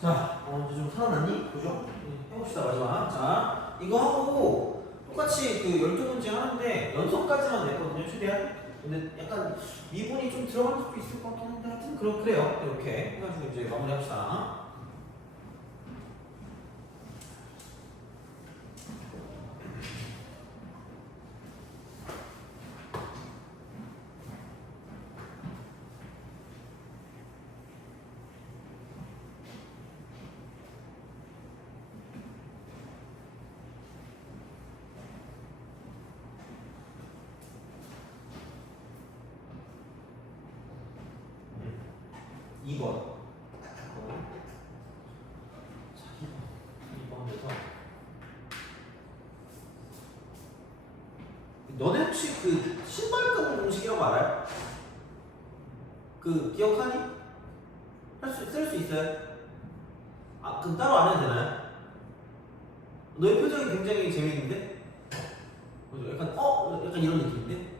자, 이제 좀 살아났니? 그죠? 해봅시다, 마지막. 자, 이거 하고 똑같이 그 12문제 하는데 연속까지만 냈거든요, 최대한. 근데 약간 미분이 좀 들어갈 수도 있을 것 같긴 한데 하여튼 그래요. 이렇게 해가지고 이제 마무리합시다. 2번. 자, 2번에서 너네 혹시 그 신발끈 공식이라고 알아요? 그 기억하니? 쓸 수 있어요? 아, 그럼 따로 안 해도 되나요? 너의 표정이 굉장히 재밌는데? 약간 이런 느낌인데?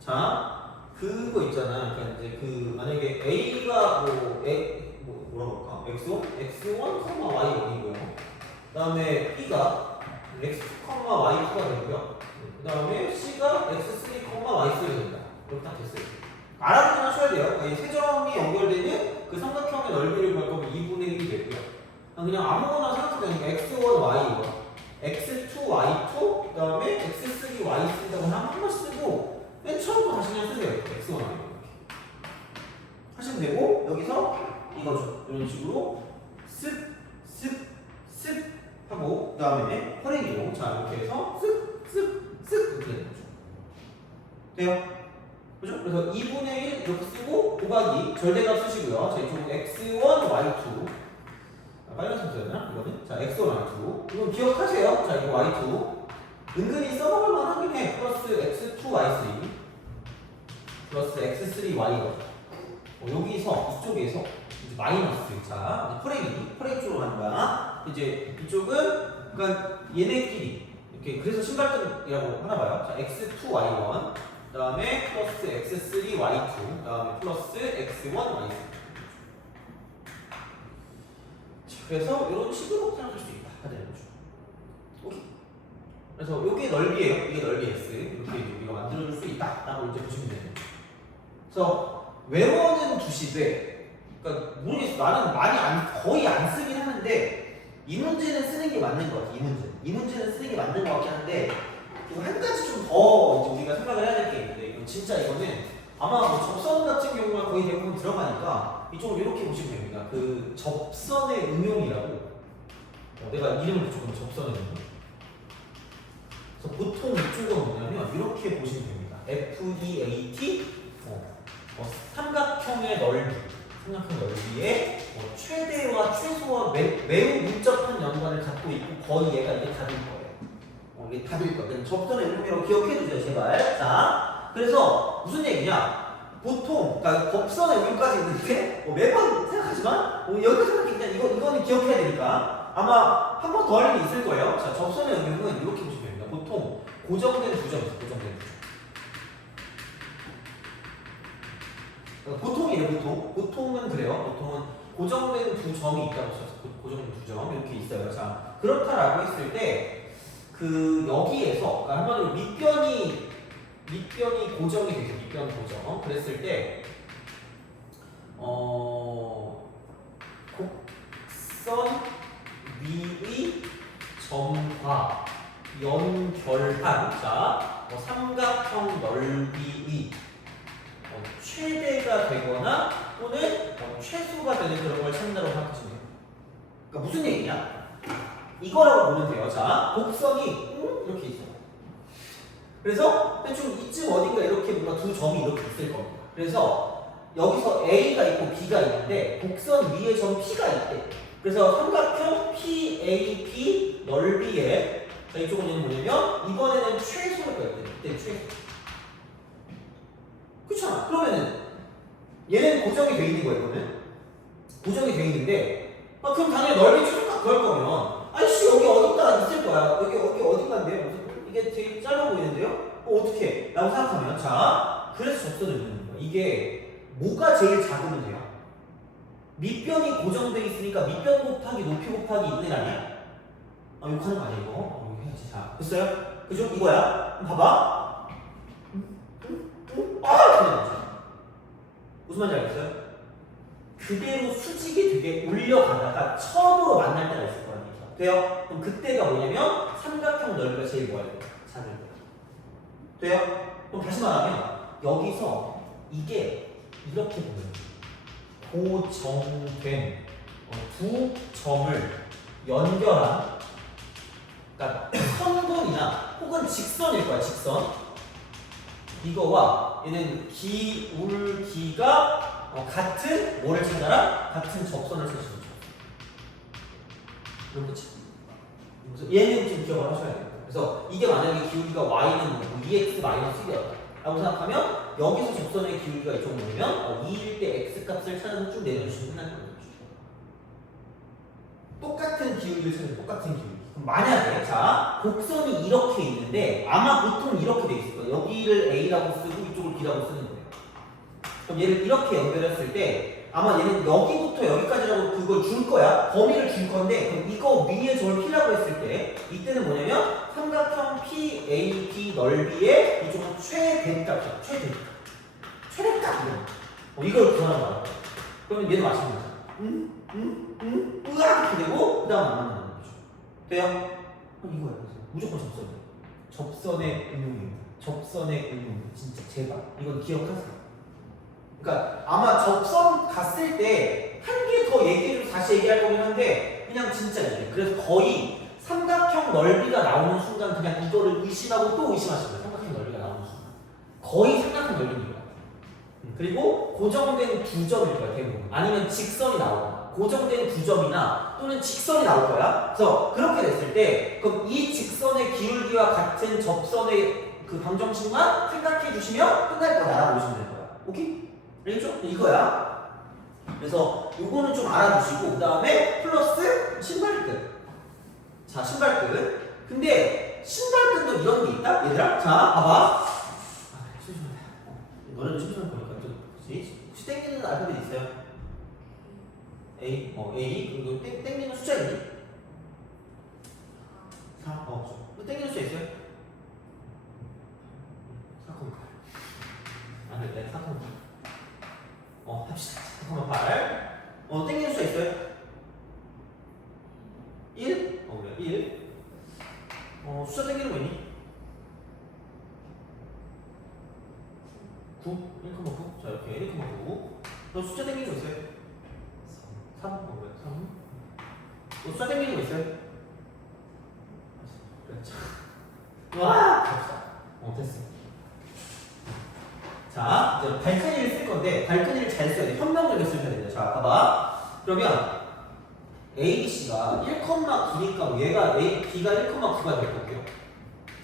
자, 그거 있잖아. 그러니까 이제 그 만약에 A가 뭐라고 할까? X1, Y1이고요. 그다음에 B가 X2, Y2가 되고요. 그다음에 C가 X3, Y3가 된다. 이렇게 딱 됐어요. 알아보긴 하셔야 돼요. 그러니까 이 세 점이 연결되는 그 삼각형의 넓이를 구할 거면 2분의 1이 되고요. 그냥 아무거나 생각해도 되니까 X1, Y1, X2, Y2, 그다음에 X3, Y3라고 한 번씩 쓰고 맨 처음부터 다시 그냥 쓰세요. X1, Y1 이렇게 하시면 되고 여기서 이거죠. 이런 식으로 쓱, 쓱, 쓱 하고 그다음에 허리기로 자 이렇게 해서 쓱, 쓱, 쓱 이렇게 되는 거죠. 돼요? 그죠? 그래서 2분의 1 이렇게 쓰고 곱하기 절대값 쓰시고요. 자 이쪽은 X1, Y2 빨간색 써였나? 이거는? 자, X1, Y2. 이건 기억하세요. 자, 이거 Y2. 은근히 써먹을 만하긴 해. 플러스 X2, Y3. 플러스 X3, Y1. 여기서, 이쪽에서, 이제 마이너스. 자, 프레이 쪽으로 가는 거야. 이제 이쪽은, 그러니까 얘네끼리. 이렇게, 그래서 신발끈이라고 하나 봐요. 자, X2, Y1. 그 다음에 플러스 X3, Y2. 그 다음에 플러스 X1, Y3. 그래서 이런 식으로 생각할 수 있다. 하는 거죠. 오케이. 그래서 이게 넓이에요. 이게 넓이 S. 이렇게 우리가 만들어줄 수 있다. 라고 이제 보시면 되는 거죠. 그래서 외워는 두시되, 그러니까 모르겠어. 나는 거의 안 쓰긴 하는데 이 문제는 쓰는 게 맞는 것 같아. 이 문제는 쓰는 게 맞는 것 같긴 한데 한 가지 좀 더 우리가 생각을 해야 될 게 있는데 이건 진짜 이거는 아마 뭐 접선 같은 경우가 거의 대부분 들어가니까 이쪽을 이렇게 보시면 됩니다. 그 접선의 응용이라고 내가 이름을 붙였거든요. 접선의 응용. 그래서 보통 이쪽은 뭐냐면 이렇게 보시면 됩니다. FEAT 삼각형의 넓이의 최대와 최소와 매우 밀접한 연관을 갖고 있고 거의 얘가 이게 답일 거예요. 이게 답일 거예요. 접선의 응용이라고 기억해두세요, 제발. 자, 그래서 무슨 얘기냐? 보통, 그러니까 법선의 응용까지 있는데 매번 생각하지만 여기서 생각해 이거는 기억해야 되니까 아마 한 번 더 할 일이 있을 거예요. 자, 접선의 응용은 이렇게 보시면 됩니다. 보통 고정된 두 점 있어요. 고정된 두 점. 보통이에요. 보통은 그래요. 보통은 고정된 두 점이 있다고 써서 고정된 두 점 이렇게 있어요. 자, 그렇다라고 했을 때 그 여기에서 그러니까 한마디로 밑변이 고정이 되죠. 밑변 고정. 그랬을 때 곡선 위의 점과 연결한 자 삼각형 넓이의 최대가 되거나 또는 최소가 되는 그런 걸 찾는다고 생각하시면 돼요. 그러니까 무슨 얘기냐? 이거라고 보면 돼요. 자, 곡선이 이렇게 있어요. 그래서 대충 이쯤 어딘가 이렇게 뭔가 두 점이 이렇게 있을 겁니다. 그래서 여기서 A가 있고 B가 있는데 곡선 위에 점 P가 있대. 그래서 삼각형 PAP 넓이에 자, 이쪽은 뭐냐면 이번에는 최소를 빼야 돼. 이때 최소. 그렇잖아. 그러면은 얘는 고정이 돼 있는 거야. 이거는 고정이 돼 있는데 그럼 당연히 넓이 최소값 구할 거면 아이씨 여기 어딘가 있을 거야. 여기 어딘가인데요. 이게 되게 짧아 보이는데요? 어떻게? 라고 생각하면 자 그래서 접선을 넣는 거야. 이게 뭐가 제일 작으면 돼요? 밑변이 고정돼 있으니까 밑변 곱하기 높이 곱하기 2분의 1 아니야? 욕하는 거 아니야 이거? 이거 해야지. 자, 됐어요? 그죠? 이거야. 그럼 봐봐. 무슨 말인지 알겠어요? 그대로 수직이 되게 올려가다가 처음으로 만날 때가 있을 거란 얘기죠. 돼요? 그럼 그때가 뭐냐면 삼각형 넓이가 제일 뭐야 돼? 작을 때. 돼요? 그럼 다시 말하면 여기서 이게 이렇게 보면 고정된 두 점을 연결한, 그러니까 선분이나 혹은 직선일 거야. 직선. 이거와 얘는 기울기가 같은 뭐를 찾아라? 같은 접선을 찾으시면 돼요. 이런 거지. 얘는 좀 기억을 하셔야 돼요. 그래서 이게 만약에 기울기가 y는 뭐 2x-1이었다 라고 생각하면 여기서 접선의 기울기가 이쪽 뭐냐면 2일 때 x 값을 찾아서 쭉 내려주시면 끝날 거예요. 똑같은 기울기를 찾으면 똑같은 기울기. 그럼 만약에 자 곡선이 이렇게 있는데 아마 보통 이렇게 돼 있을 거예요. 여기를 A라고 쓰고 이쪽을 B라고 쓰는 거예요. 그럼 얘를 이렇게 연결했을 때 아마 얘는 여기부터 여기까지라고 그걸 줄 거야. 범위를 줄 건데 그럼 이거 위에 저걸 P라고 했을 때 이때는 뭐냐면 삼각형 PAB 넓이의 이쪽은 최대값이야. 최대값. 이걸 구하는 거야. 그러면 얘도 마찬가지야. 으악 이렇게 되고 그 다음 안 만나는 거죠. 돼요? 이거야. 무조건 접선이야. 접선의 응용입니다. 접선의 응용. 진짜 제발 이건 기억하세요. 그러니까 아마 접선 갔을 때 한 개 더 얘기를 다시 얘기할 거긴 한데 그냥 진짜 이게 그래서 거의 삼각형 넓이가 나오는 순간 그냥 이거를 의심하고 또 의심하시는 거예요. 삼각형 넓이가 나오는 순간 거의 삼각형 넓이인 거야. 그리고 고정된 두 점일 거야 대부분. 아니면 직선이 나오거나 고정된 두 점이나 또는 직선이 나올 거야. 그래서 그렇게 됐을 때 그럼 이 직선의 기울기와 같은 접선의 그 방정식만 생각해 주시면 끝날 거다라고 보시면 될 거야. 오케이? 알겠죠? 이거야. 그래서 요거는 좀 알아두시고 그 다음에 플러스 신발끈. 자, 신발끈. 근데 신발끈도 이런 게 있다? 얘들아. 자, 봐봐. 너네도 심심할 거니까 좀 혹시 땡기는 알파벳 있어요? A, A 그리고 땡기는 숫자 있니? 4, 땡기는 숫자 있어요? 4,8. 네, 4,8. 합시다. 4,8. 땡기는 숫자 있어요? 1? 그래, 1. 숫자 땡기는 거 있니? 9? 1,9? 자, 이렇게 1,9. 너 숫자 땡기는 거 있어요? 3? 그래, 3. 너 숫자 땡기는 거 있어요? 그렇죠. 와! 갑시다. 됐어. 자, 이제 발끈이를 쓸 건데 발끈이를 잘 써야 돼. 현명하게 쓰셔야 됩니다. 자, 봐봐. 그러면 A, C가 1,9니까 얘가 B가 1,9가 될 거고요.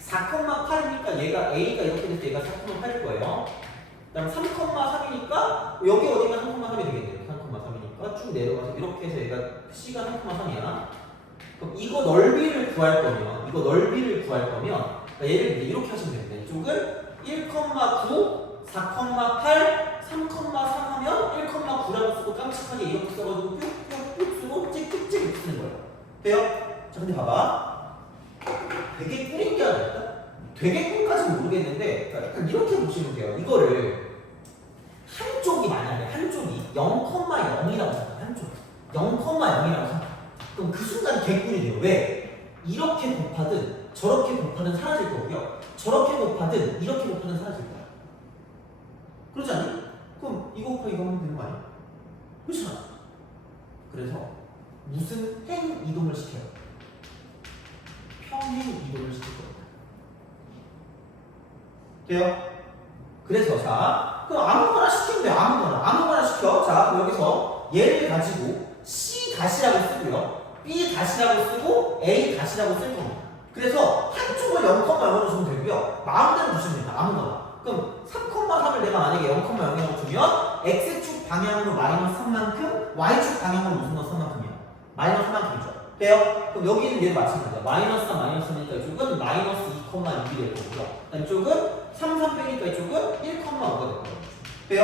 4,8이니까 얘가 A가 이렇게 돼서 얘가 4,8일 거예요. 그다음 3,3이니까 여기 어디가 3,3이 되겠네요. 3,3이니까 쭉 내려가서 이렇게 해서 얘가 C가 3,3이야. 그럼 이거 넓이를 구할 거면 그러니까 얘를 이렇게 하시면 됩니다. 이쪽은 1,9 4,8, 3,3 하면 1,9라고 쓰고 깜찍하게 이렇게 써가지고 뿅뿅뿅 쓰고 찍찍찍 이렇게 쓰는 거예요. 돼요? 자, 근데 봐봐. 되게 꿀인 게 하나 있다? 되게 꿀까지는 모르겠는데 약간 이렇게 보시면 돼요. 이거를 한쪽이 만약에 한쪽이 0,0이라고 생각해. 한쪽 0,0이라고 생각해. 그럼 그 순간 개꿀이 돼요. 왜? 이렇게 곱하든 저렇게 곱하든 사라질 거고요. 저렇게 곱하든 이렇게 곱하든 사라질 거예요. 그렇지 않니? 그럼 이거 곱하기 이거 하면 되는 거 아니야? 그렇잖아. 그래서 무슨 행 이동을 시켜요? 평행 이동을 시킬 겁니다. 돼요? 그래서 자, 그럼 아무거나 시키면 돼요. 아무거나 시켜. 자, 그럼 여기서 얘를 가지고 C 다시라고 쓰고요, B 다시라고 쓰고 A 다시라고 쓸 겁니다. 그래서 한쪽을 0,0으로 주면 되고요. 마음대로 주시면 됩니다. 아무거나. 그럼 3,3을 내가 만약에 0,0이라고 주면 X축 방향으로 마이너스 3만큼, Y축 방향으로 무슨 거 3만큼이야? 마이너스 3만큼이죠. 돼요? 그럼 여기는 얘도 마찬가지야. 마이너스 3, 마이너스 3이니까 이쪽은 마이너스 2,6이 될 거고요. 이쪽은 3, 3 빼니까 이쪽은 1,5가 될 거예요. 돼요?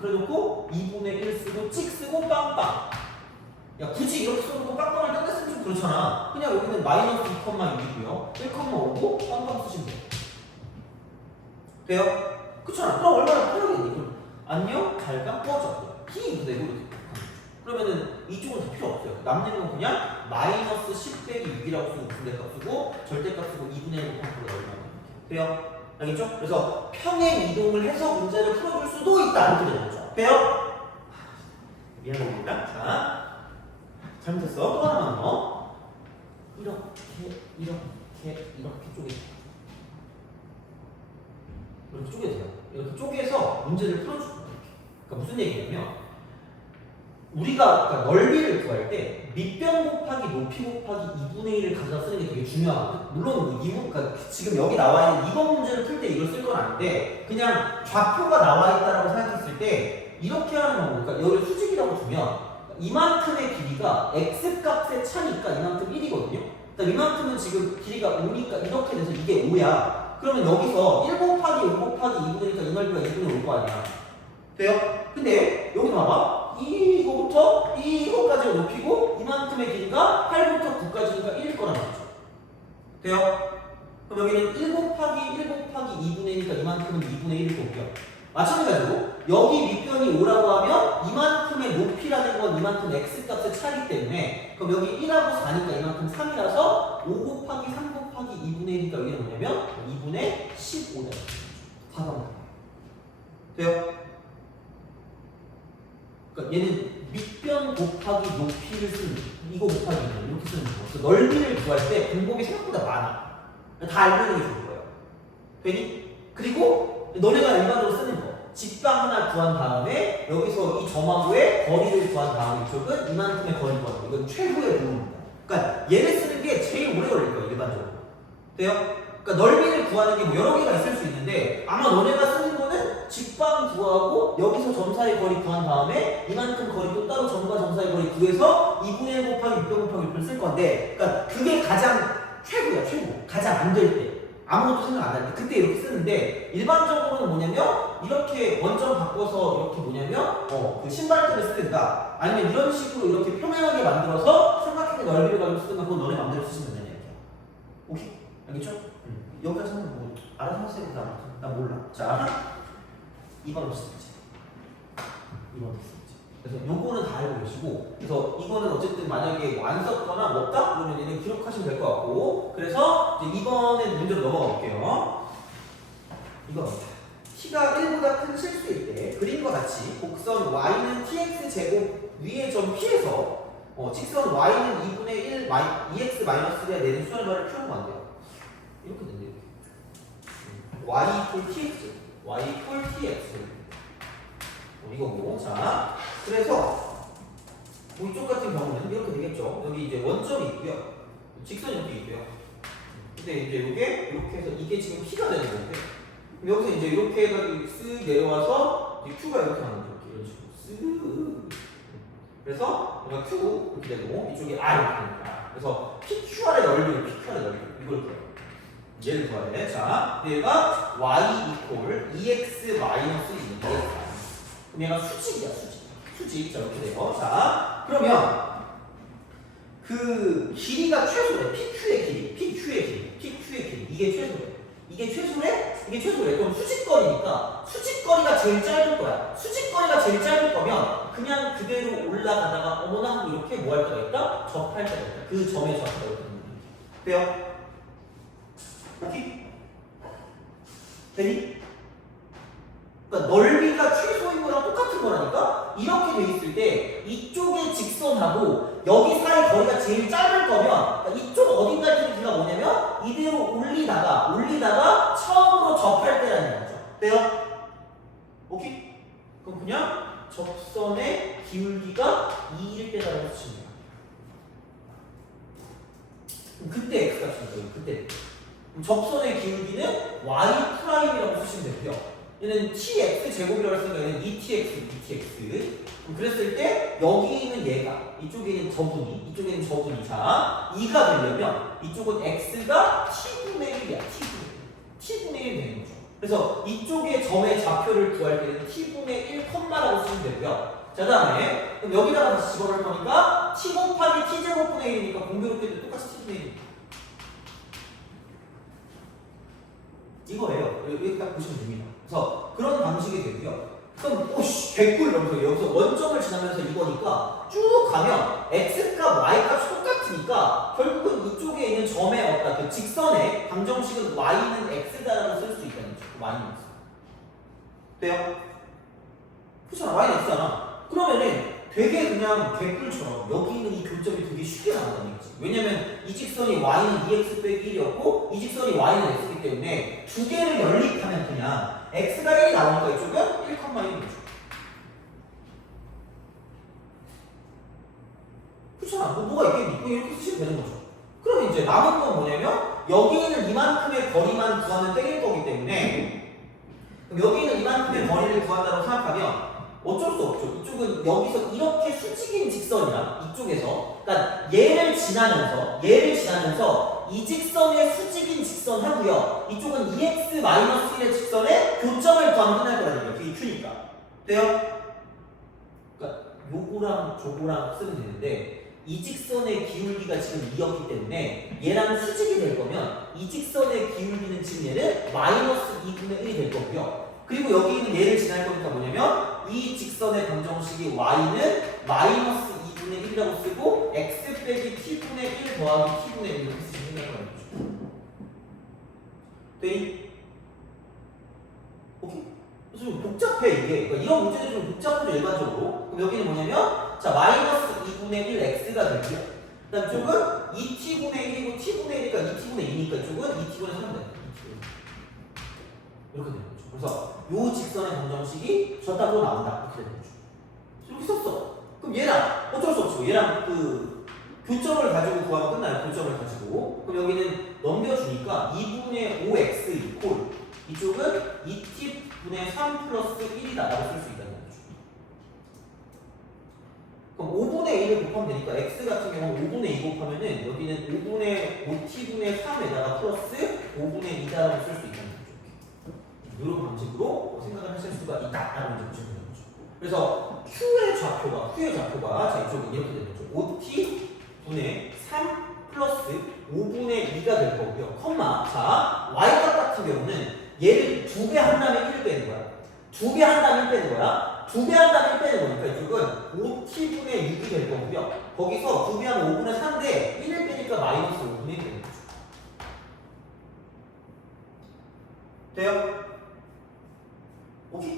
그래놓고 2분의 1 쓰고 찍 쓰고 빵빵. 야 굳이 이렇게 써놓고 빵빵을 끝냈으면 좀 그렇잖아. 그냥 여기는 마이너스 2,6이고요 1,5고 빵빵 쓰시면 돼요. 돼요? 그렇잖아. 그럼 얼마나 편하겠니? 그럼 안녕 잘가 꺼져 P 되고 이렇게 그러면은 이쪽은 다 필요 없어요. 남는 건 그냥 마이너스 10 빼기 6이라고 쓰고 분대값 쓰고 절대값 쓰고 2분의 1 곱하기로 얼마나 돼요? 알겠죠? 그래서 평행 이동을 해서 문제를 풀어줄 수도 있다 이렇게 되는 거죠. 돼요? 미안합니다. 자 잘못했어. 또 하나만 더. 이렇게 쪼개. 이렇게 쪼개도 돼요. 이렇게 쪼개서 문제를 풀어주는 거예요. 그러니까 무슨 얘기냐면 우리가 그러니까 넓이를 구할 때 밑변 곱하기 높이 곱하기 2분의 1을 가져다 쓰는 게 되게 중요하거든. 물론 그러니까 지금 여기 나와 있는 이번 문제를 풀 때 이걸 쓸 건 아닌데 그냥 좌표가 나와 있다라고 생각했을 때 이렇게 하는 방법. 그러니까 여기를 수직이라고 두면 이만큼의 길이가 x 값의 차니까 이만큼 1이거든요. 그러니까 이만큼은 지금 길이가 5니까 이렇게 돼서 이게 5야. 그러면 여기서 1 곱하기 5 곱하기 2분의 1이니까 이 넓이가 2분의 5일 거 아니야. 돼요? 근데 여기 봐봐. 이거부터 이거까지가 높이고 이만큼의 길이가 8부터 9까지니까 1일 거란 말이죠. 돼요? 그럼 여기는 1 곱하기 2분의 1이니까 이만큼은 2분의 1일 거고요. 마찬가지로 여기 밑변이 5라고 하면 이만큼의 높이라는 건 이만큼 x값의 차이기 때문에 그럼 여기 1하고 4니까 이만큼 3이라서 5 곱하기 3 곱하기 2분의 1이니까 여기는 뭐냐면 2분의 15다. 봐봐. 돼요? 그러니까 얘는 밑변 곱하기 높이를 쓰는 이거 곱하기 이렇게 쓰는 거. 넓이를 구할 때 방법이 생각보다 많아. 다 알고 있는 게 좋은 거예요. 되니? 그리고 너네가 일반적으로 쓰는 거. 직방 하나 구한 다음에 여기서 이 점하고의 거리를 구한 다음에 이쪽은 이만큼의 거리를 구하는 거. 이건 최고의 도움입니다. 그러니까 얘를 쓰는 게 제일 오래 걸릴 거예요. 일반적으로. 돼요? 그러니까 넓이를 구하는 게 뭐 여러 개가 있을 수 있는데 아마 너네가 쓰는 거는 직방 구하고 여기서 점 사이 거리 구한 다음에 이만큼 거리 또 따로 점과 점 사이 거리 구해서 2분의 1 곱하기 6 곱하기 6을 쓸 건데 그러니까 그게 가장 최고야. 최고. 가장 안 될 때. 아무것도 생각 안 할 때. 그때 이렇게 쓰는데 일반적으로는 뭐냐면 이렇게 원점 바꿔서 이렇게 뭐냐면 그 신발끈을 쓰든가 아니면 이런 식으로 이렇게 평행하게 만들어서 삼각형의 넓이를 가지고 쓰든가 그건 너네 맘대로 쓰시면 되는 얘기야. 오케이? 알겠죠? 여기까지는 뭐 알아서 하세요. 나 몰라. 자 2번 없었지. 2번 없었지. 그래서 요거는 다 알고 계시고 그래서 이거는 어쨌든 만약에 안 썼거나 뭐 없다? 그러면 얘는 기록하시면 될 것 같고 그래서 이제 2번의 문제로 넘어가 볼게요. 이거 t가 1보다 큰 실수일 때 그림과 같이 곡선 y는 tx 제곱 위의 점 p에서 직선 y는 2분의 1 2x 마이너스 1에 내는 수열말을 표현하면 안 돼요. 이렇게 된대요. y equal tx y equal tx 이거고 자 그래서 뭐 이쪽 같은 경우는 이렇게 되겠죠. 여기 이제 원점이 있고요. 직선이 이렇게 있고요. 근데 이제 이렇게 해서 이게 지금 p가 되는 건데 여기서 이제 이렇게 해서 쓱 내려와서 이제 q가 이렇게 나오는 거죠. 이런 식으로 쓱 그래서 여기가 q 이렇게 되고 이쪽이 r 이렇게 됩니다. 그래서 pqr의 넓이를 pqr의 넓이 이걸 구해요. 얘를 구해야 돼. 자, 얘가 y equal 2x 마이너스 2x. 그럼 얘가 수직이야, 수직. 자, 이렇게 돼요. 자, 그러면 그 길이가 최소래. PQ의 길이. 이게 최소래. 이게 최소래. 그럼 수직거리니까 수직거리가 제일 짧을 거야. 수직거리가 제일 짧을 거면 그냥 그대로 올라가다가 어머나 하고 이렇게 뭐 할 때가 있다? 접할 때가 있다. 그 점에 접할 때가 있다. 돼요? 오케이? 되니? 그러니까 넓이가 최소인 거랑 똑같은 거라니까? 이렇게 돼 있을 때 이쪽의 직선하고 여기 사이 거리가 제일 짧을 거면 그러니까 이쪽 어딘가에 있는 길이가 뭐냐면 이대로 올리다가 처음으로 접할 때라는 거죠. 돼요? 오케이? 그럼 그냥 접선의 기울기가 2일 때라고 쓰시면 돼요. 그때 x값인 거예요. 그때. 접선의 기울기는 y 프라임이라고 쓰시면 되고요. 얘는 tx 제곱이라고 했으니까 얘는 2tx. 그랬을 때 여기는 얘가, 이쪽에는 저분이, 자 2가 되려면 이쪽은 x가 t분의 1이야. t분의 1 되는 거죠. 그래서 이쪽의 점의 좌표를 구할 때는 t분의 1, 라고 쓰시면 되고요. 자, 다음에 그럼 여기다가 다시 집어넣을 거니까 t 곱하기 t제곱분의 1이니까 공교롭게도 똑같이 t분의 1. 이거예요. 여기 딱 보시면 됩니다. 그래서 그런 방식이 되고요. 그럼 오씨 개꿀 이러면서 여기서 원점을 지나면서 이거니까 쭉 가면 x값, y값이 똑같으니까 결국은 이쪽에 있는 점의 어떤 그 직선의 방정식은 y는 x다라고 쓸 수 있다는 거죠. y는 x. 돼요? 그렇잖아. y는 x잖아. 그러면은 되게 그냥 개꿀처럼 여기 있는 이 교점이 되게 쉽게 나온다는 얘기지. 왜냐면 이 직선이 y는 2x 빼기 1이었고 이 직선이 y는 x이기 때문에 두 개를 연립하면 그냥 x가 1이 나오니까 이쪽은 1,1이죠. 그렇잖아. 뭐가 있겠니? 이렇게 쓰시면 되는 거죠. 그럼 이제 남은 건 뭐냐면 여기 있는 이만큼의 거리만 구하면 땡일 거기 때문에 그럼 여기 있는 이만큼의 거리를 구한다고 생각하면 어쩔 수 없죠. 이쪽은 여기서 이렇게 수직인 직선이랑 이쪽에서 그러니까 얘를 지나면서 이 직선의 수직인 직선 하고요. 이쪽은 2x-1의 직선의 교점을 구하면 끝날 거라는 거예요. 그게 q니까. 돼요? 그러니까 요거랑 저거랑 쓰면 되는데 이 직선의 기울기가 지금 2였기 때문에 얘랑 수직이 될 거면 이 직선의 기울기는 지금 얘는 -2분의 1이 될 거고요. 그리고 여기 있는 얘를 지날 거니까 뭐냐면 이 직선의 방정식이 y는 -2분의 1이라고 쓰고 x 빼기 t분의 1 더하기 t분의 1 이렇게 쓰시면 된다는 거죠. 되니? 오케이? 그래서 좀 복잡해 이게. 그러니까 이런 문제들이 좀 복잡하죠 일반적으로. 그럼 여기는 뭐냐면 자 -2분의 1 x가 되고요. 그다음 쪽은 2t분의 1이고 t분의 1이니까 2t분의 2니까 이쪽은 2t분의 3이 돼요. 이렇게 되는 거죠. 그래서 요 직선의 방정식이 저 답으로 나온다. 이렇게 되는 거죠. 이렇게 썼어. 그럼 얘랑 어쩔 수 없죠. 얘랑 그 교점을 가지고 구하면 끝나요. 교점을 가지고. 그럼 여기는 넘겨주니까 2분의 5x 이꼴 이쪽은 2t분의 3 플러스 1이다 라고 쓸 수 있다는 거죠. 그럼 5분의 1을 곱하면 되니까 x 같은 경우는 5분의 2 곱하면은 여기는 5분의 5t분의 3에다가 플러스 5분의 2다라고 쓸 수 있다는 거죠. 이런 방식으로 생각을 하실 수가 있다라는 점을 보시면 되는 거죠. 그래서 q의 좌표가 자 이쪽은 이렇게 되는 거죠. 5t분의 3 플러스 5분의 2가 될 거고요. 컴마 자 y값 같은 경우는 얘를 2배 한 다음에 1을 빼는 거야. 2배 한 다음에 1 빼는 거야. 2배 한 다음에 1 빼는 거니까 이쪽은 5t분의 6이 될 거고요. 거기서 2배 하면 5분의 3인데 1을 빼니까 -5분의 1이 되는 거죠. 돼요? 오케이?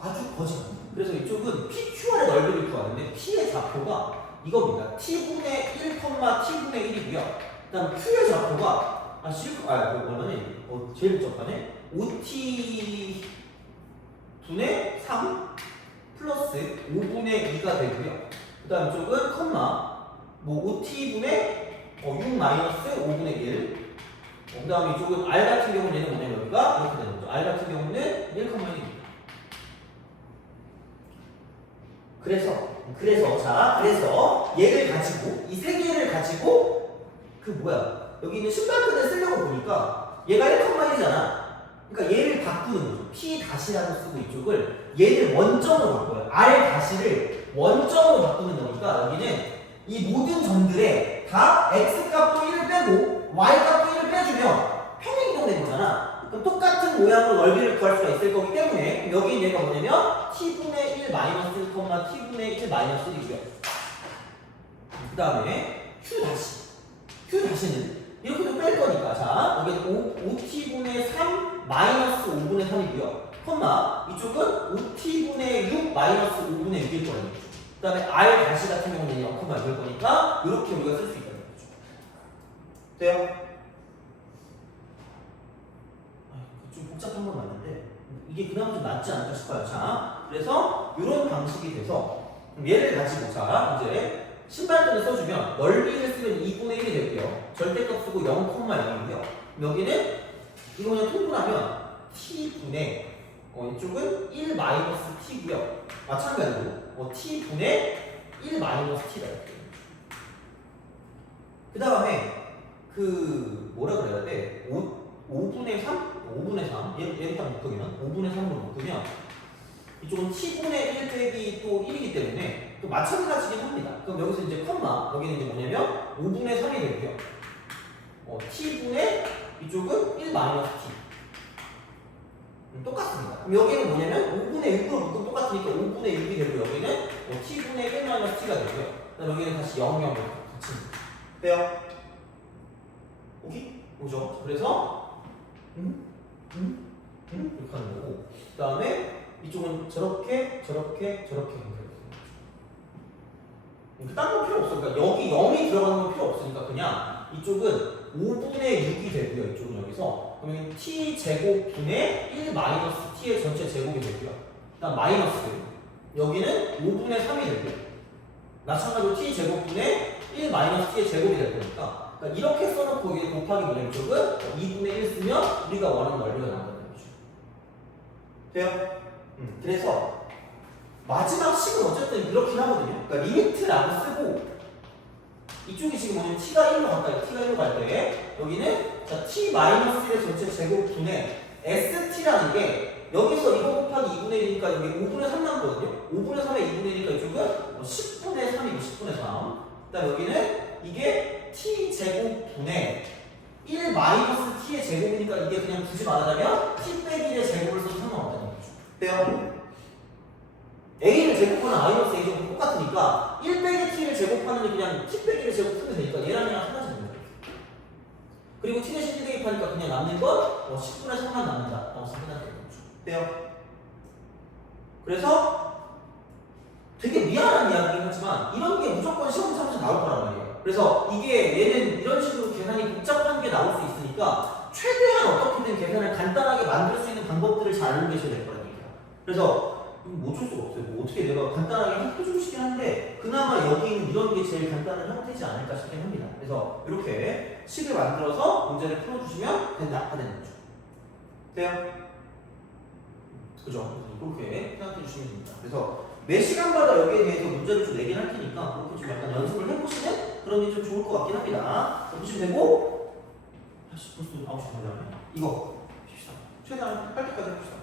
아주 거짓말이에요. 그래서 이쪽은 PQR의 넓이를 구하는데 P의 좌표가 이겁니다. T분의 1, T분의 1이고요. 그 다음 Q의 좌표가 얼마네? 제일 복잡하네. 5T 분의 3 플러스 5분의 2가 되고요. 그 다음 쪽은 컴마 5T분의 6 마이너스 5분의 1. 그 다음에 이쪽은 R 같은 경우는 얘는 뭐냐면 여기가 이렇게 되는 거죠. R 같은 경우는 1,1입니다. 그래서 얘를 가지고 이 세 개를 가지고 여기 있는 신발끈을 쓰려고 보니까 얘가 1,1이잖아. 그러니까 얘를 바꾸는 거죠. P 다시라고 쓰고 이쪽을 얘를 원점으로 바꿔요. R 다시를 원점으로 바꾸는 거니까 여기는 이 모든 점들에 다 x 값도 1을 빼고 y 값도 1을 빼주면 평행 이동된 거잖아. 그럼 똑같은 모양으로 넓이를 구할 수가 있을 거기 때문에 여기 얘가 뭐냐면 t분의 1 마이너스 1, t분의 1 마이너스 1이고요. 그 다음에 q 다시는 이렇게도 뺄 거니까 자 여기는 5t분의 3 마이너스 5분의 3이고요. 컴마 이쪽은 5t분의 6 마이너스 5분의 6일 거라는 거죠. 그 다음에 r 다시 같은 경우는 0,6일 거니까 이렇게 우리가 쓸 수 있다는 거죠. 돼요? 좀 복잡한 건 맞는데 이게 그나마 좀 낫지 않을까 싶어요. 자, 그래서 이런 방식이 돼서 얘를 가지고 자 이제 신발끈을 써주면 넓이를 쓰면 2분의 1이 되고요. 절대값 쓰고 0,0이고요. 여기는 이거 그냥 통분하면 t분의 이쪽은 1 마이너스 t고요. 마찬가지로 t분의 1 마이너스 t가 이렇게. 그 다음에 뭐라 그래야 돼? 5분의 3? 5분의 3 얘를 딱 묶으면 5분의 3으로 묶으면 이쪽은 t분의 1 빼기 또 1이기 때문에 또 마찬가지긴 합니다. 그럼 여기서 이제 컴마 여기는 이제 뭐냐면 5분의 3이 되고요. t분의 이쪽은 1 마이너스 t 똑같습니다. 그럼 여기는 뭐냐면 5분의 6으로 묶으면 똑같으니까 5분의 6이 되고 여기는 t분의 1 마이너스 t가 되고요. 그다음 여기는 다시 0, 0 이렇게 붙입니다. 돼요? 오케이? 오죠? 그래서 이렇게 하는 거고 그 다음에 이쪽은 저렇게 연결해요. 딴 건 필요 없어. 그러니까 여기 0이 들어가는 건 필요 없으니까 그냥 이쪽은 5분의 6이 되고요. 이쪽은 여기서 그러면 t 제곱분의 1 마이너스 t의 전체 제곱이 되고요. 그다음 마이너스 여기는 5분의 3이 되고요. 마찬가지로 t 제곱분의 1 마이너스 t의 제곱이 될 거니까 그러니까 이렇게 써놓고 여기 곱하기 뭐냐면 이쪽은 2분의 1 쓰면 우리가 원하는 넓이가 나온다는 거죠. 돼요? 그래서 마지막 식은 어쨌든 이렇긴 하거든요. 그러니까 리미트라고 쓰고 이쪽이 지금 뭐냐면 t가 1로 갈까요? t가 1로 갈 때 여기는 자 t-1의 전체 제곱분의 st라는 게 여기서 이거 곱하기 2분의 1이니까 여기 5분의 3 남거든요. 5분의 3의 2분의 1이니까 이쪽은 10분의 3이고 10분의 3. 그다음 여기는 이게 t 제곱분의 1 마이너스 t의 제곱이니까 이게 그냥 굳이 말하자면 t 빼기 1의 제곱을 써도 상관없다는 거죠. 돼요? a를 제곱하는 마이너스 a 제곱은 똑같으니까 1 빼기 t를 제곱하는 게 그냥 t 빼기를 제곱 풀면 되니까 얘랑 얘랑 사라지는 거예요. 그리고 t 대신 1 대입하니까 그냥 남는 건 10분의 3만 남는다. 라고 생각하면 되는 거죠. 돼요? 그래서 되게 미안한 이야기긴 하지만 이런 게 무조건 시험 삼에서 나올 거란 말이에요. 그래서 이게 얘는 이런 식으로 계산이 복잡한 게 나올 수 있으니까 최대한 어떻게든 계산을 간단하게 만들 수 있는 방법들을 잘 알고 계셔야 될 거란 얘기야. 그래서 뭐 어쩔 수가 없어요. 뭐 어떻게 내가 간단하게 해주고 싶긴 한데 그나마 여기는 이런 게 제일 간단한 형태지 않을까 싶긴 합니다. 그래서 이렇게 식을 만들어서 문제를 풀어주시면 된다 하는 거죠. 돼요? 그죠? 이렇게 생각해 주시면 됩니다. 그래서 매 시간마다 여기에 대해서 문제를 좀 내긴 할 테니까 그렇게 좀 약간 연습을 해보시면 그런 게 좀 좋을 것 같긴 합니다. 보시면 되고 벌써 9시 반이네. 이거 봅시다. 최대한 할 때까지 해봅시다.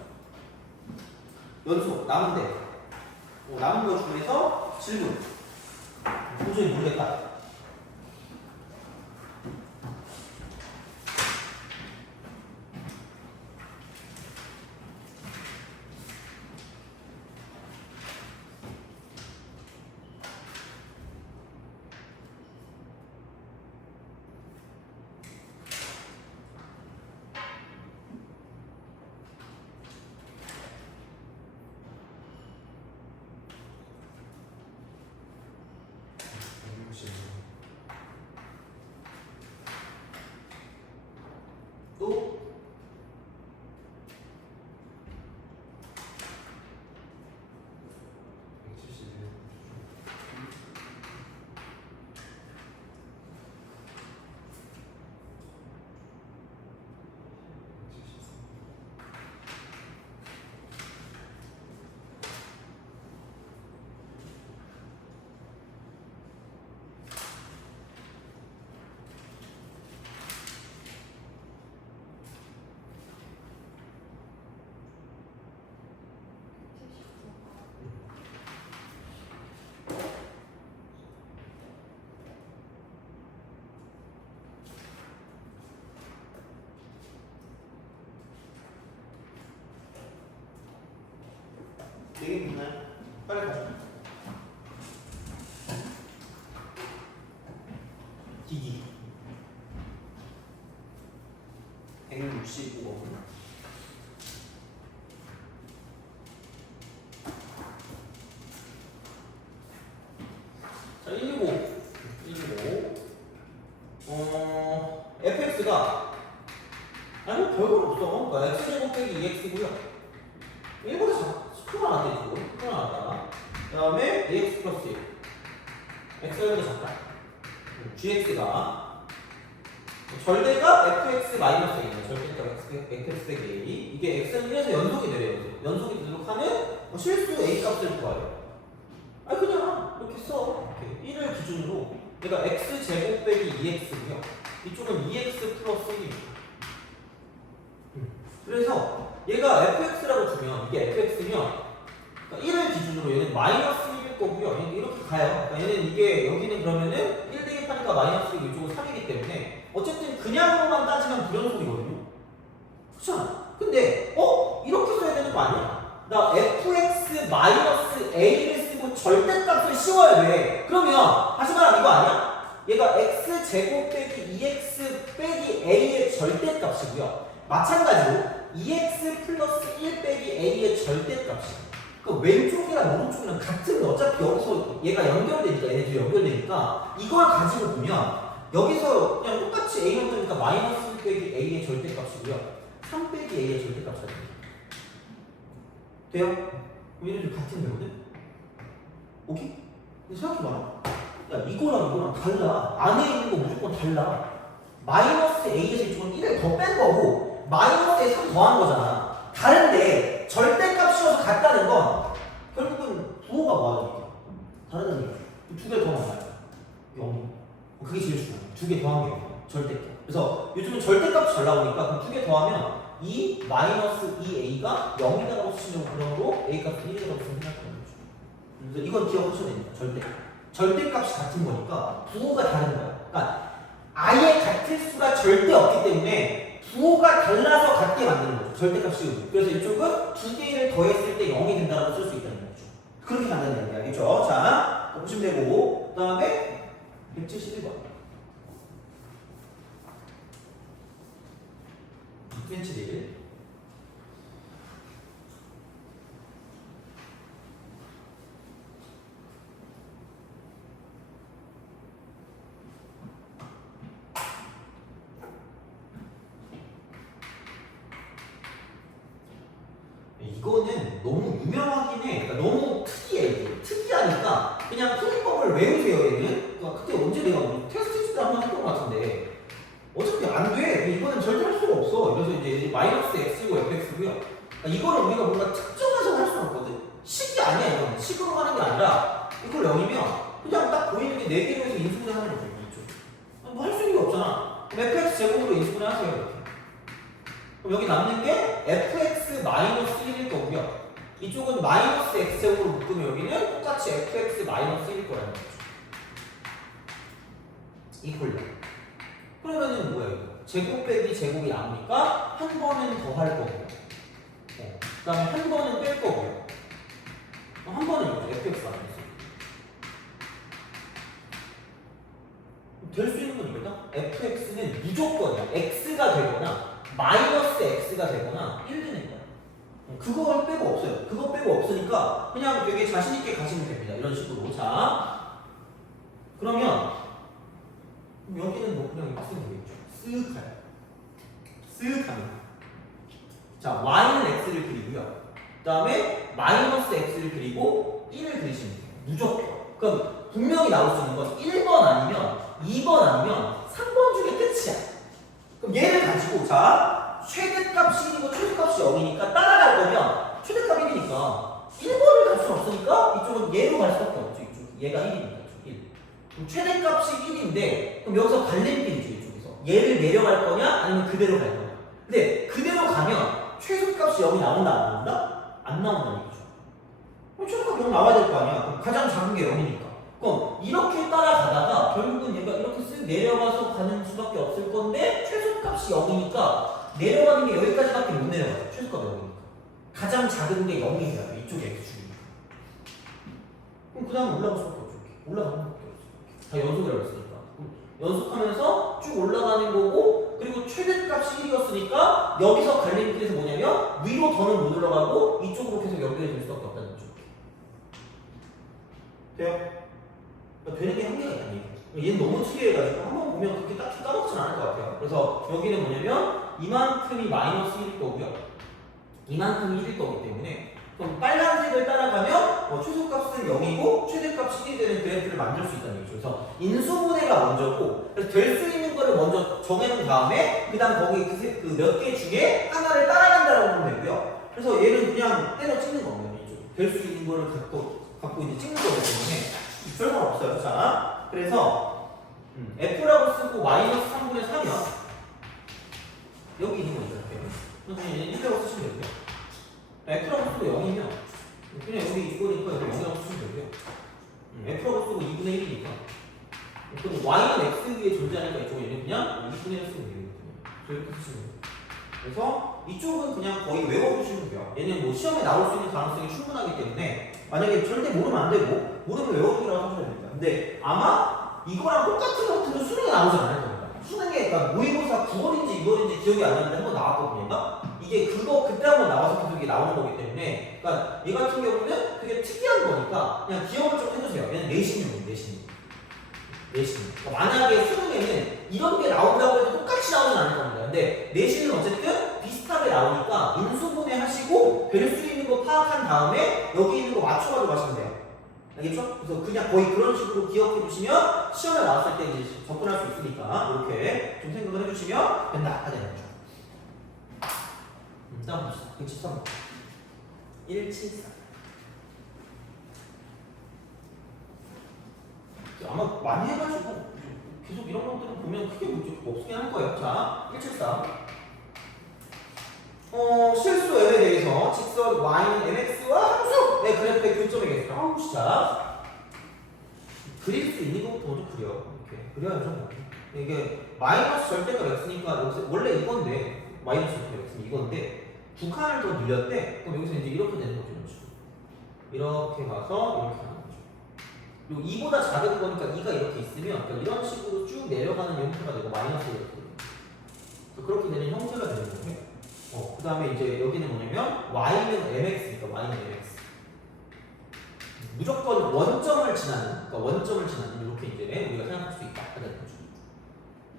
연속 남은데 남은 것 중에서 질문 도저히 모르겠다. 또 되게 있나요? 빨리 가죠. 기기 165번. 자, 165. fx가 아니 별거 없어. 그러니까 x제곱 빼기 2x고요. 1보다 크가 나왔다 지금. 크가 나왔다. 그 다음에 ax 플러스 1. x가 작다. gx가 절대가 fx 마이너스 a입니다. 절대가 fx 빼기 a. 이게 x는 1에서 연속이 되래요. 연속이 되도록 하는 실수 a 값을 구해요. 아니 그냥 이렇게 써. 이렇게 1을 기준으로 그러니까 x 제곱 빼기 2x고요. 이쪽은 2x 플러스 1입니다. 그래서 얘가 fx라고 주면 이게 fx면 그러니까 1을 기준으로 얘는 마이너스 1일 거고요. 얘는 이렇게 가요. 그러니까 얘는 이게 여기는 그러면은 1 대입하니까 마이너스 1 이쪽은 3이기 때문에 어쨌든 그냥으로만 따지면 불연속이거든요. 그렇지 않아? 근데 이렇게 써야 되는 거 아니야? 나 fx 마이너스 a를 쓰고 절대값을 씌워야 돼. 그러면 다시 말하면 이거 아니야? 얘가 x 제곱 빼기 2x 빼기 a의 절대값이고요. 마찬가지로 2x 플러스 1 빼기 a의 절대값이에요. 그 왼쪽이랑 오른쪽이랑 같은 거 어차피 여기서 얘가 연결되니까 얘네들이 연결되니까 이걸 가지고 보면 여기서 그냥 똑같이 a만 뜨니까 마이너스 1 빼기 a의 절대값이고요. 3 빼기 a의 절대값이 됩니다. 돼요? 그럼 얘네들 같은 거거든? 오케이? 근데 생각해봐라. 야 이거랑 달라. 안에 있는 거 무조건 달라. 마이너스 a에서 이쪽은 1을 더 뺀 거고 마이너스에 3 더한 거잖아. 다른데 절대값 씌워서 같다는 건 결국은 부호가 뭐하는 다르다는 얘기죠. 두 개 더 많아요. 0. 그게 제일 중요해요. 두 개 더한 게 0. 절대값. 그래서 요즘은 절대값이 잘 나오니까 그럼 두 개 더하면 2 마이너스 2a가 0이다라고 쓰시려고 그러므로 a 값은 1이라고 생각하는 거죠. 그래서 이건 기억하셔야 됩니다. 절대값이 같은 거니까 부호가 다른 거야. 그러니까 아예 같을 수가 절대 없기 때문에 부호가 달라서 같게 만드는 거죠. 절대값이. 그래서 이쪽은 두 개를 더했을 때 0이 된다고 쓸 수 있다는 거죠. 그렇게 간다는 얘기 알겠죠? 자, 보시면 되고 그 다음에 171번 171 이거는 너무 유명하긴 해. 그러니까 너무 특이해. 이게. 특이하니까 그냥 풀이법을 외우세요. 얘는. 그러니까 그때 언제 내가 테스트 때 한번 했던 것 같은데 어차피 안 돼. 이거는 절대 할 수가 없어. 그래서 이제 마이너스 x고 fx고요. 그러니까 이거를 우리가 뭔가 특정해서 할 수는 없거든. 식이 아니야. 이거는 식으로 하는 게 아니라 이걸 0이면 그냥 딱 보이는 게 4개로 해서 인수분해 하는 거죠. 뭐 할 수 있는 게 없잖아. 그럼 fx 제곱으로 인수분해 하세요. 이렇게. 그럼 여기 남는 게 fx 마이너스 1일 거고요. 이쪽은 마이너스 x제곱으로 묶으면 여기는 똑같이 fx 마이너스 1일 거라는 거죠. 이퀄. 그러면은 뭐야 이거? 제곱 빼기 제곱이 나오니까 한 번은 더 할 거고요. 그 다음에 한 번은 뺄 거고요. 한 번은 이거죠. fx 마이너스 1. 될 수 있는 건 이거다. fx는 무조건이야. x가 되거나 마이너스 x가 되거나 1 되는 거야. 그걸 빼고 없어요. 그거 빼고 없으니까 그냥 되게 자신있게 가시면 됩니다. 이런 식으로. 자, 그러면 여기는 뭐 그냥 이렇게 쓰면 되겠죠. 쓱 가요. 쓱 합니다. 자, y는 x를 그리고요. 그 다음에 마이너스 x를 그리고 1을 그리시면 돼요. 무조건. 그럼 분명히 나올 수 있는 건 1번 아니면 2번 아니면 3번 중에 끝이야. 그럼 얘를 가지고 자 최대값이 1이고 최소값이 0이니까 따라갈 거면 최대값 1이니까 1번을 갈 수는 없으니까 이쪽은 얘로 갈 수밖에 없죠. 이쪽 얘가 1이니까 이쪽 1. 그럼 최대값이 1인데 그럼 여기서 갈림길이죠. 이쪽에서 얘를 내려갈 거냐 아니면 그대로 갈 거냐. 근데 그대로 가면 최소값이 0이 나온다 안 나온다? 안 나온다는 얘기죠. 그럼 최소값 0 나와야 될 거 아니야. 그럼 가장 작은 게 0이니까. 그럼 이렇게 따라가다가 결국은 얘가 이렇게 쓱 내려가서 가는 수밖에 없을 건데 최소값이 0이니까 내려가는 게 여기까지밖에 못 내려가요. 최소값 0이니까. 가장 작은 게 0이 돼요. 이쪽에 x축이니까. 그럼 그 다음에 올라갈 수밖에 없죠. 올라가는 것밖에 없어요. 다 연속이라고 했으니까. 연속하면서 쭉 올라가는 거고 그리고 최대값이 1이었으니까 여기서 갈림길에서 뭐냐면 위로 더는 못 올라가고 이쪽으로 계속 연결이 될 수밖에 없다는 거죠. 돼요? 되는 게 한계가 있다는 얘기예요. 얘는 너무 특이해가지고 한번 보면 그렇게 딱히 까먹진 않을 것 같아요. 그래서 여기는 뭐냐면 이만큼이 마이너스 1일 거고요. 이만큼이 1일 거기 때문에 그럼 빨간색을 따라가면 최소값은 0이고 최대값이 1이 되는 그래프를 만들 수 있다는 얘기죠. 그래서 인수분해가 먼저고 그래서 될 수 있는 거를 먼저 정해놓은 다음에 그 다음 거기 그 몇 개 중에 하나를 따라간다라고 보면 되고요. 그래서 얘는 그냥 때려 찍는 겁니다. 될 수 있는 거를 갖고 이제 찍는 거기 때문에 별건 없어요. 자, 그래서 F라고 쓰고 마이너스 3분의 3이면 여기 있는 거 있잖아요. 선생님 100을 쓰시면 되고요. F라고 쓰고 0이면 그냥 여기 이거니까 여기 0이라고 쓰시면 되고요. F라고 쓰고 2분의 1이니까 그럼 Y는 X 위에 존재하니까 이쪽에는 그냥 2분의 1 쓰면 되거든요. 이렇게 쓰시면 돼요. 그래서 이쪽은 그냥 거의 외워두시면 돼요. 얘는 뭐 시험에 나올 수 있는 가능성이 충분하기 때문에 만약에 절대 모르면 안 되고 모르면 외워두기라고 하셔야 됩니다. 근데 아마 이거랑 똑같은 것들은 수능에 나오지 않을 겁니다. 수능에 그러니까 모의고사 9월인지 6월인지 기억이 안 나는데 한번 나왔거든요. 이게 그때 한번 나와서 계속 이게 나오는 거기 때문에 그러니까 얘 같은 경우는 되게 특이한 거니까 그냥 기억을 좀 해주세요. 얘는 내신용이에요. 내신. 그러니까 만약에 수능에는 이런 게 나온다고 해도 똑같이 나오진 않을 겁니다. 근데 내신은 어쨌든 비슷하게 나오니까 인수분해 하시고 될 수 있는 거 파악한 다음에 여기 있는 거 맞춰가지고 가시면 돼요. 알겠죠? 그래서 그냥 거의 그런 식으로 기억해 두시면 시험에 나왔을 때 이제 접근할 수 있으니까 이렇게 좀 생각을 해주시면 된다. 다 되는 거죠. 다음 봅시다. 173. 174. 아마 많이 해가지고 계속 이런 것들은 보면 크게 문제 없긴 할 거예요. 자, 173. 실수 m에 대해서 직선 y는 mx와 함수의 그래프의 교점이겠죠. 아우 진짜 그릴 수 있는 것부터 먼저 그려. 이렇게 그려야죠. 이게 마이너스 절대가 x니까 원래 이건데 마이너스 절대가 x는 이건데 두 칸을 더 늘렸대. 그럼 여기서 이제 이렇게 되는 거죠. 이렇게 가서 이렇게 하는 거죠. 그리고 2보다 작은 거니까 2가 이렇게 있으면 그러니까 이런 식으로 쭉 내려가는 형태가 되고 마이너스 이렇게 돼요. 그렇게 되는 형태가 되는 거고요. 그 다음에 이제 여기는 뭐냐면 y는 mx니까 y는 mx. 무조건 원점을 지나는, 그러니까 원점을 지나는 이렇게 이제 우리가 생각할 수 있다가 되는 거죠.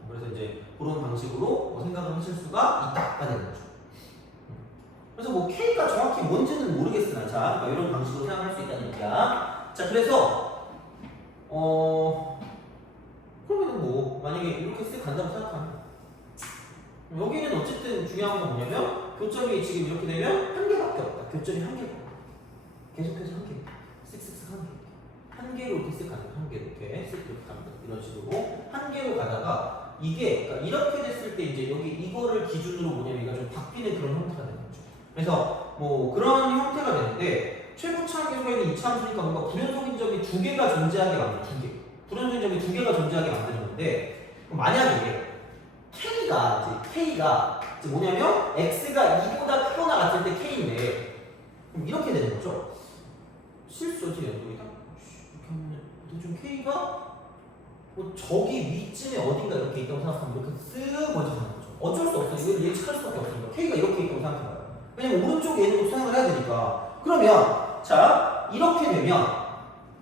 그래서 이제 그런 방식으로 생각을 하실 수가 있다가 되는 거죠. 그래서 뭐 k가 정확히 뭔지는 모르겠으나 자, 그러니까 이런 방식으로 생각할 수 있다는 얘기야. 자, 그래서 그러면 뭐 만약에 이렇게 쓱 간다고 생각하면 여기는 어쨌든 중요한 건 뭐냐면 교점이 지금 이렇게 되면 한 개밖에 없다. 교점이 한 개가 계속해서 한 개, 쓱쓱쓱 한 개, 한 개로 이렇게 쓱 가는 한 개로 이렇게 쓱 이렇게 갑니다. 이런 식으로 한 개로 가다가 이게 그러니까 이렇게 됐을 때 이제 여기 이거를 기준으로 뭐냐면 이가 좀 바뀌는 그런 형태가 되는 거죠. 그래서 뭐 그런 형태가 되는데 최고차항계수에는 이차함수니까 뭔가 불연속인점이 두 개가 존재하게 만드는 두 개, 불연속인점이 두 개가 존재하게 만드는 건데 만약에 K가 이제 뭐냐면 X가 2보다 크거나 같을 때 K인데 그럼 이렇게 되는 거죠. 실수 어떻게 연속이다? 이렇게 하면 좀 K가 뭐 저기 위쯤에 어딘가 이렇게 있다고 생각하면 이렇게 쓱 먼저 가는 거죠. 어쩔 수 없어요. 이걸 예측할 수밖에 없으니까 K가 이렇게 있다고 생각해봐요. 왜냐면 오른쪽에 있는 것도 생각을 해야 되니까. 그러면 자 이렇게 되면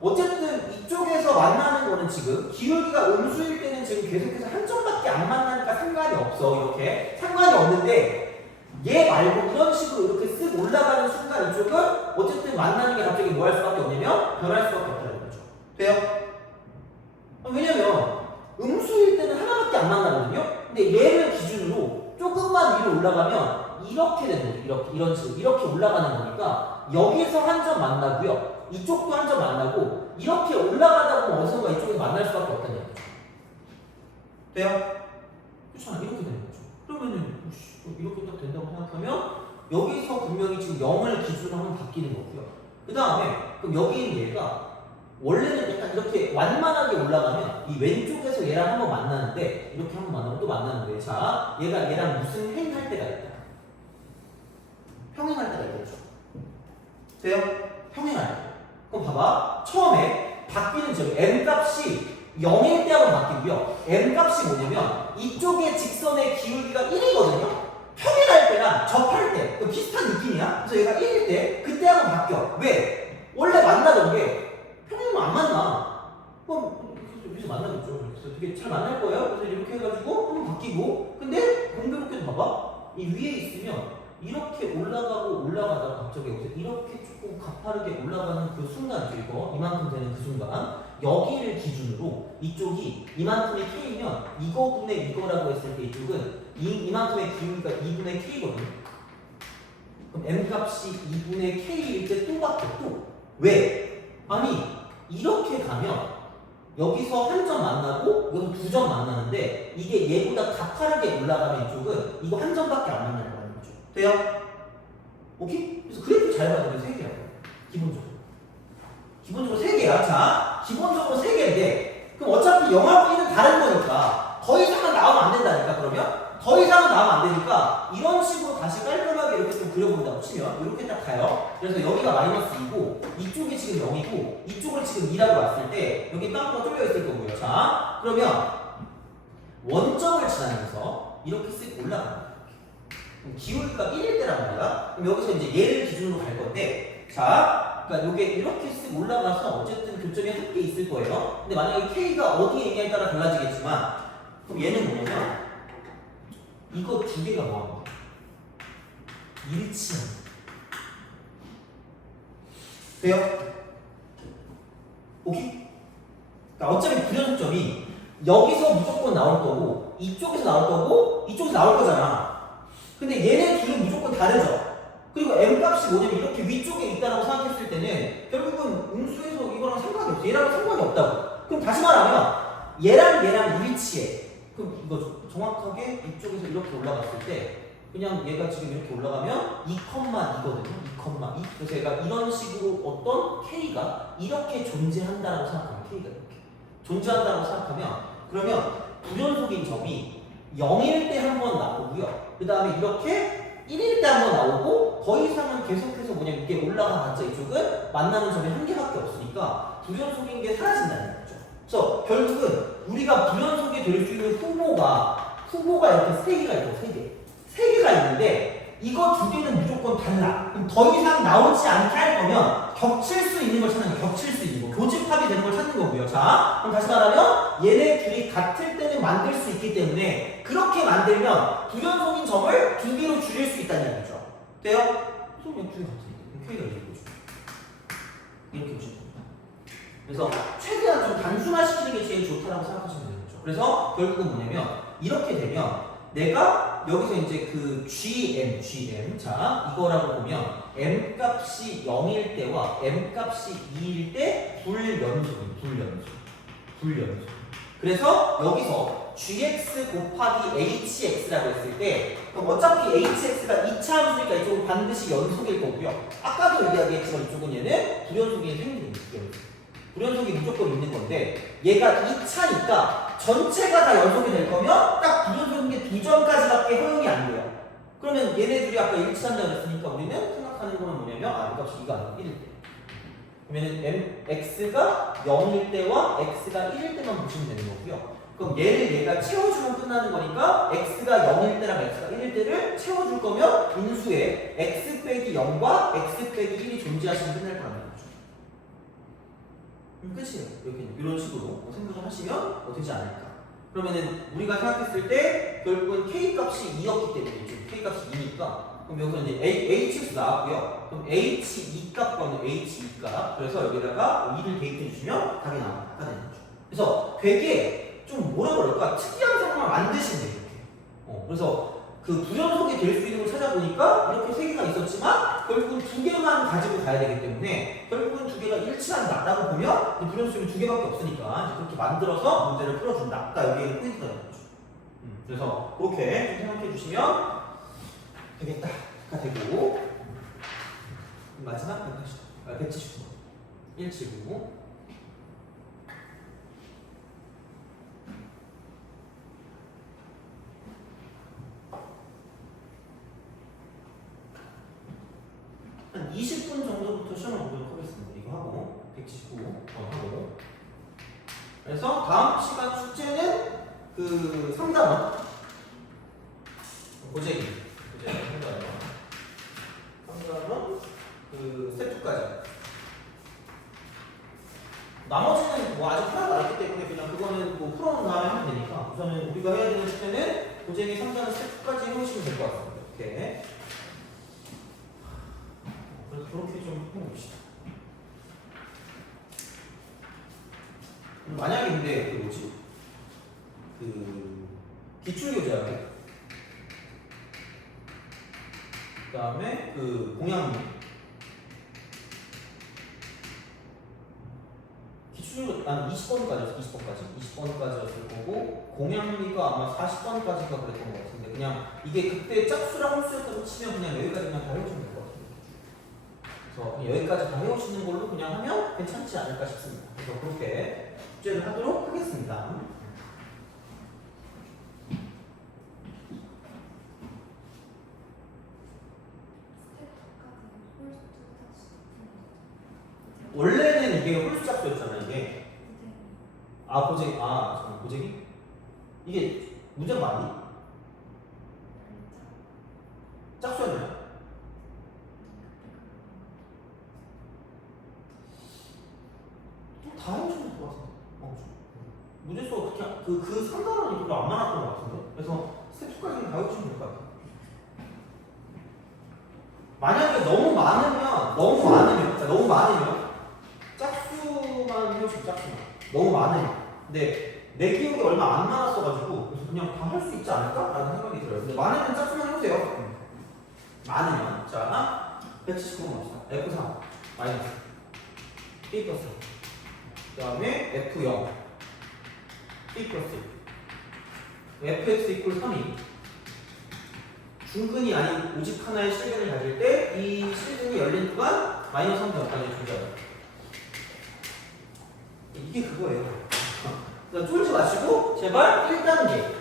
어쨌든 이쪽에서 만나는 거는 지금 기울기가 음수일 때는 지금 계속해서 한 점밖에 안 만나니까 상관이 없어. 이렇게 상관이 없는데 얘 말고 이런 식으로 이렇게 쓱 올라가는 순간 이쪽은 어쨌든 만나는 게 갑자기 뭐 할 수밖에 없냐면 변할 수밖에 없다는 거죠. 돼요? 왜냐면 음수일 때는 하나밖에 안 만나거든요. 근데 얘를 기준으로 조금만 위로 올라가면 이렇게 되는 거죠. 이런 식으로 이렇게 올라가는 거니까 여기서 한 점 만나고요. 이쪽도 한 점 만나고 이렇게 올라가다 보면 어디선가 이쪽에서 만날 수밖에 없다는 얘기죠. 돼요? 그렇잖아. 이렇게 되는 거죠. 그러면은 이렇게 딱 된다고 생각하면 여기서 분명히 지금 0을 기준으로 한번 바뀌는 거고요. 그 다음에 그럼 여기 있는 얘가 원래는 약간 이렇게 완만하게 올라가면 이 왼쪽에서 얘랑 한번 만나는데 이렇게 한번 만나고 또 만나는데 자 얘가 얘랑 무슨 행할 때가 있다. 평행할 때가 있겠죠. 돼요? 평행할 때. 그럼 봐봐. 처음에 바뀌는 지점 m값이 0일 때 한번 바뀌고요. m값이 뭐냐면 이쪽의 직선의 기울기가 1이거든요. 평행할 때랑 접할 때 비슷한 느낌이야. 그래서 얘가 1일 때 그때 한번 바뀌어. 왜? 원래 만나던 게 평행이면 안 만나. 그럼 여기서 만나겠죠. 그래서 되게 잘 만날 거예요. 그래서 이렇게 해가지고 한번 바뀌고 근데 공교롭게도 봐봐. 이 위에 있으면 이렇게 올라가고 올라가다가 갑자기 여기서 이렇게 조금 가파르게 올라가는 그 순간이죠. 이거 이만큼 되는 그 순간 여기를 기준으로 이쪽이 이만큼의 K면 이거분의 이거라고 했을 때 이쪽은 이만큼의 기울기가 2분의 K거든요. 그럼 M값이 2분의 K일 때 또 바뀌어. 또 왜? 아니 이렇게 가면 여기서 한 점 만나고 여기서 두 점 만나는데 이게 얘보다 가파르게 올라가면 이쪽은 이거 한 점밖에 안 만날 거라는 거죠. 돼요? 오케이? 그래서 그래프 잘 봐도 3개라고. 기본적으로 3개야. 자, 기본적으로 3개인데, 그럼 어차피 영하고 1은 다른 거니까, 더 이상은 나오면 안 된다니까, 그러면? 더 이상은 나오면 안 되니까, 이런 식으로 다시 깔끔하게 이렇게 좀 그려본다고 치면, 이렇게 딱 가요. 그래서 여기가 마이너스 2고, 이쪽이 지금 0이고, 이쪽을 지금 2라고 왔을 때, 여기 땅콩가 뚫려 있을 거고요. 자, 그러면, 원점을 지나면서, 이렇게 쓱 올라갑니다. 기울기가 1일 때란 말이야. 그럼 여기서 이제 얘를 기준으로 갈 건데, 자, 그러니까 이게 이렇게 쓱 올라가서 어쨌든 교점이 함께 있을 거예요. 근데 만약에 K가 어디에 있냐에 따라 달라지겠지만, 그럼 얘는 뭐냐면, 이거 두 개가 뭐합니까? 일치합니다. 돼요? 오케이? 그러니까 어차피 불연속점이 여기서 무조건 나올 거고, 이쪽에서 나올 거고, 이쪽에서 나올 거잖아. 근데 얘네 둘은 무조건 다르죠. 그리고 m 값이 뭐냐면 이렇게 위쪽에 있다라고 생각했을 때는 결국은 음수에서 이거랑 상관이 없어. 얘랑 상관이 없다고. 그럼 다시 말하면 얘랑 일치해. 그럼 이거 정확하게 이쪽에서 이렇게 올라갔을 때 그냥 얘가 지금 이렇게 올라가면 2,2거든요. 2,2. 그래서 얘가 이런 식으로 어떤 k가 이렇게 존재한다라고 생각하면 k가 이렇게 존재한다라고 생각하면 그러면 불연속인 점이 0일 때 한 번 나오고요. 그 다음에 이렇게 1일 때 한 번 나오고 더 이상은 계속해서 뭐냐면 이게 올라가봤자 이쪽은 만나는 점이 한 개밖에 없으니까 불연속인 게 사라진다는 거죠. 그래서 결국은 우리가 불연속이 될 수 있는 후보가 이렇게 3개가 있고 3개가 있는데 이거 두 개는 무조건 달라. 그럼 더 이상 나오지 않게 할 거면 겹칠 수 있는 걸 찾는 거예요. 겹칠 수 있는 거. 교집합이 되는 걸 찾는 거고요. 자, 그럼 다시 말하면 얘네 둘이 같을 때는 만들 수 있기 때문에 그렇게 만들면 불연속인 점을 두 개로 줄일 수 있다는 얘기죠. 돼요? 그럼 그냥 두개 같으니까 K가 이렇게 보죠. 이렇게 보시면 됩니다. 그래서 최대한 좀 단순화시키는 게 제일 좋다라고 생각하시면 되는 거죠. 그래서 결국은 뭐냐면 이렇게 되면 내가 여기서 이제 그 GM 자 이거라고 보면 M 값이 0일 때와 M 값이 2일 때 불연속. 그래서 여기서 GX 곱하기 HX라고 했을 때 그럼 어차피 HX가 2차 함수니까 이쪽은 반드시 연속일 거고요. 아까도 이야기했지만 이쪽은 얘는 불연속이 생기는 거예요. 불연속이 무조건 있는 건데 얘가 2차니까 전체가 다 연속이 될 거면 딱 불연속인 게 2점까지밖에 허용이 안 돼요. 그러면 얘네들이 아까 일치한다고 했으니까 우리는 생각하는 거는 뭐냐면 이 값이 2가 아니고 1일 때 그러면 x가 0일 때와 x가 1일 때만 보시면 되는 거고요. 그럼 얘가 채워주면 끝나는 거니까 x가 0일 때랑 x가 1일 때를 채워줄 거면 인수에 x 빼기 0과 x 빼기 1이 존재하시면 끝날 거라는 거죠. 끝이에요. 이렇게 이런 식으로 생각을 하시면 되지 않을까. 그러면은 우리가 생각했을 때 결국은 k 값이 2였기 때문에 지금 k 값이 2니까 그럼 여기서 이제 hx 나왔고요. 그럼 h2 값 구하면 h2 값. 그래서 여기다가 2를 대입해 주시면 답이 나오는 거죠. 그래서 되게 좀 뭐라 그럴까 특이한 상황을 만드시면 돼요. 이렇게. 그래서 그 불연속이 될 수 있는 걸 찾아보니까 이렇게 3개가 있었지만 결국은 2개만 가지고 가야 되기 때문에 결국은 2개가 일치한다라고 보면 불연속이 2개밖에 없으니까 이제 그렇게 만들어서 문제를 풀어준다. 그러니까 여기에 포인트가 있는 거죠. 그래서 그렇게 좀 생각해 주시면 되겠다가 되고 마지막 179 179 한 20분 정도부터 시험을 보도록 하겠습니다. 이거 하고 179 하고 그래서 다음 시간 숙제는 그 3단원 고재기 3단원 그 스텝 2까지 나머지는 뭐 아직 하나도 안 했기 때문에 그냥 그거는 뭐 풀어놓은 다음에 하면 되니까 우선은 우리가 해야 되는 숙제는 고재기 3단원 스텝 2까지 해오시면 될 것 같습니다. 이렇게 그래서 그렇게 좀 해봅시다. 만약에 근데 그 뭐지? 그 기출교재하고 그 다음에 그 공양문 기출로 한 20번까지였을 거고 공양미가 아마 40번까지인가 그랬던 것 같은데 그냥 이게 그때 짝수랑 홀수였다고 치면 그냥 여기까지 그냥 다 해오시면 될 것 같아요. 그래서 그냥 여기까지 다 해오시는 걸로 그냥 하면 괜찮지 않을까 싶습니다. 그래서 그렇게 숙제를 하도록 하겠습니다. 원래는 이게 홀수 짝수였잖아 이게. 아 고쟁이. 아 잠깐 고쟁이? 이게 문제가 맞니? 짝수였나요? 다 해주면 될 것 같은데. 무제수가 그렇게 그 상단원이 별로 안 많았던 것 같은데. 그래서 스텝 2까지는 다 해주면 될 것 같아요. 만약에 너무 많으면 짝수만 해주시면 짝수만. 너무 많으면. 근데 내 기억이 얼마 안 많았어가지고 그래서 그냥 다 할 수 있지 않을까라는 생각이 들어요. 근데 많으면 짝수만 해보세요. 많으면 자 179번 봅시다. F3 마이너스 B 플러스 그 다음에 F0 B 플러스 fx 이퀄 3이 중근이 아닌 오직 하나의 실근을 가질 때 이 실근이 열린 구간 마이너스 3점까지 존재해요. 이게 그거예요. 쫄지 마시고 제발 1단계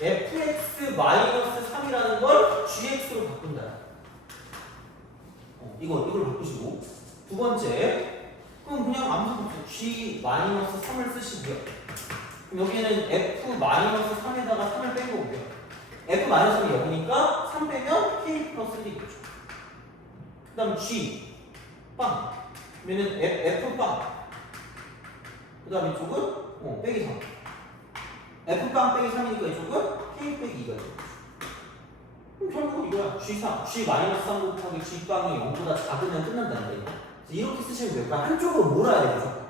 fx 마이너스 3이라는 걸 gx로 바꾼다. 이걸 바꾸시고 두 번째 그럼 그냥 아무것도 g 마이너스 3을 쓰시고요. 그럼 여기는 f 마이너스 3에다가 3을 뺀 거고요. f 마이너스 3이 여기니까 3 빼면 k 플러스 1이겠죠. 그 다음 g 빵 그러면은 f 빵 그 다음 이쪽은 빼기 3 f 빵 빼기 3이니까 이쪽은 k 빼기 2가 되죠. 그럼 결국 이거야. G 마이너스 3 곱하기 G 빵이 0보다 작으면 끝난다는 거야. 이렇게 쓰시면 돼요. 그러니까 한쪽으로 몰아야 돼요.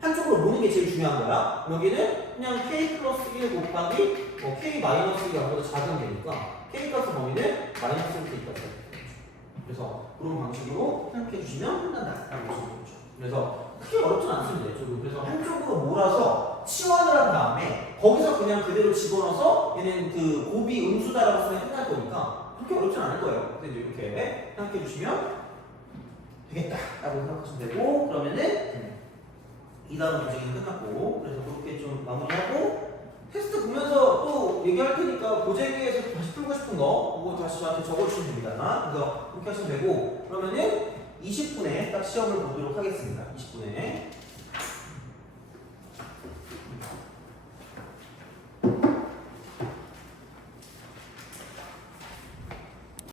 한쪽으로 모는 게 제일 중요한 거야. 여기는 그냥 K 플러스 1 곱하기 K 마이너스 1이 0보다 작은 게니까 K 값의 범위는 마이너스 1K까지 되죠. 그래서 그런 방식으로 생각해 주시면 끝난다라고 보시면 되죠. 그래서 크게 어렵진 않습니다. 이쪽으로. 그래서 한쪽으로 몰아서 치환을 한 다음에 거기서 그냥 그대로 집어넣어서 얘는 그 곱이 음수다라고 쓰면 끝날 거니까 그렇게 어렵진 않을 거예요. 그래서 이제 이렇게 생각해 주시면 되겠다라고 생각하시면 되고 그러면은 2단원 문제는 끝났고 그래서 그렇게 좀 마무리하고 테스트 보면서 또 얘기할 테니까 고재기에서 다시 풀고 싶은 거 그거 다시 저한테 적어주시면 됩니다. 그래서 그렇게 하시면 되고 그러면은 20분에 딱 시험을 보도록 하겠습니다. 20분에